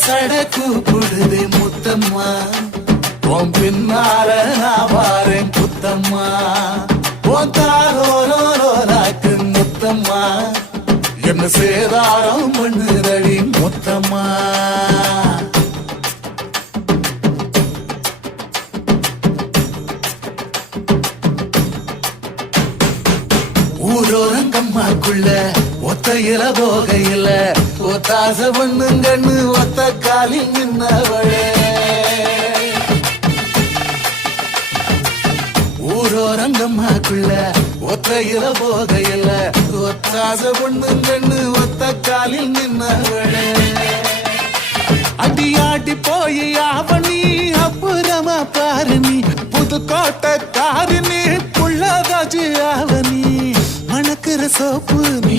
சட கூப்பிடுது முத்தம்மா உன் பின்னால நான் வாரேன் புத்தம்மா உன் தாரோராக்கு முத்தம்மா என்ன சேதாரம் பண்ணுதடி முத்தம்மா ஊரோரங்கம்மாக்குள்ள ஒத்தையில போகையில ஒத்தாச பண்ணுங்கன்னு ஒத்த காலில் நின்னவளே ஊரோரங்கம்மாக்குள்ள ஒத்தையில போகையில ஒத்தாச பண்ணுங்கன்னு ஒத்த காலில் நின்னவளே அடியாடி போய் அவனி அப்புறமா பாரு நீ புதுக்கோட்டை காரு நீ புள்ளதாச்சு அவனி மணக்கிற சோப்பு நீ